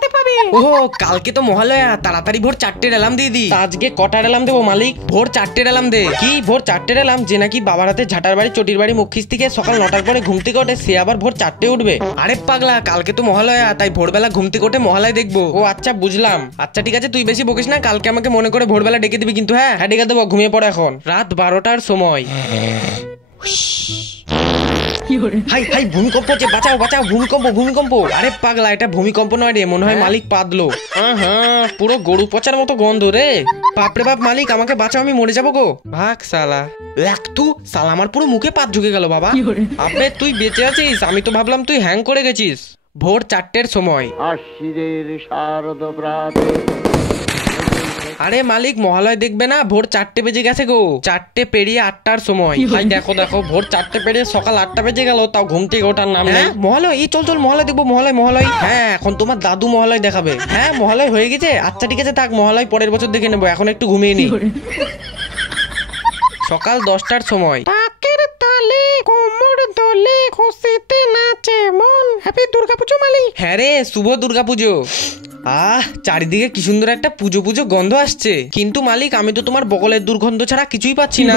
ঘুমাতে পাবে। ও কালকে তো মহালয়া, তাড়াতাড়ি ভোর 4টের অ্যালার্ম দিয়ে দি। আজকে কটার অ্যালার্ম দেবো মালিক? ভোর 4টের অ্যালার্ম দে। কি ভোর 4টের অ্যালার্ম? যে নাকি বাবার হাতে ঝাঁটার বাড়ি চটির বাড়ি মুখিস থেকে সকাল 9টার পরে ঘুম থেকে ওঠে, সে আবার ভোর 4টে উঠবে? আরে পাগলা, কালকে তো মহালয়া, তাই ভোরবেলা ঘুম থেকে ওঠে মহালয়া দেখবো। ও আচ্ছা বুঝলাম। আচ্ছা ঠিক আছে, তুই বেশি বকিস না, কালকে আমাকে মনে করে ভোরবেলা ডেকে দিবি কিন্তু। হ্যাঁ হ্যাঁ ডেকে দেবো, ঘুমিয়ে পড়ে এখন রাত 12টার সময়। হাই হাই ভূমিকম্প হচ্ছে, বাঁচাও বাঁচাও, ভূমিকম্প ভূমিকম্প। আরে পাগলা, এটা ভূমিকম্প নয় রে, মনে হয় মালিক পাদলো। হ্যাঁ পুরো গরু পচার মতো গন্ধ রে। বাপরে বাপ মালিক, আমাকে বাঁচাও, আমি মরে যাবো গো। ভাগ শালা। একটু শালা আমার পুরো মুখে পাত ঢুকে গেল বাবা। আবে তুই বেঁচে আছিস? আমি তো ভাবলাম তুই হ্যাং করে গেছিস। ভোর 4টের সময়। আরে মালিক মহালয় দেখবে না? ভোর 4টে বেজে গেছে গো। 4টে পেরিয়ে 8টার সময়। ভাই দেখো দেখো, ভোর 4টে পেরিয়ে সকাল 8টা বেজে গেল, তাও ঘুম থেকে ওঠার নাম নেই। মহালয়, এই চল চল মহালয় দেখবো, মহালয় মহালয়। হ্যাঁ এখন তোমার দাদু মহালয় দেখাবে। হ্যাঁ মহালয় হয়ে গেছে? আচ্ছা ঠিক আছে থাক, মহালয় পরের বছর দেখে নেবো, এখন একটু ঘুমিয়ে নি। সকাল 10টার সময়। পাকের তালে কোমর দোলে খুশিতে নাচে মন। হ্যাপি দুর্গাপুজো মালিক। হ্যাঁ রে, শুভ দুর্গাপুজো। চারিদিকে কি সুন্দর একটা পুজো পুজো গন্ধ আসছে, কিন্তু মালিক আমি তো তোমার বগলের দুর্গন্ধ ছাড়া কিছুই পাচ্ছি না।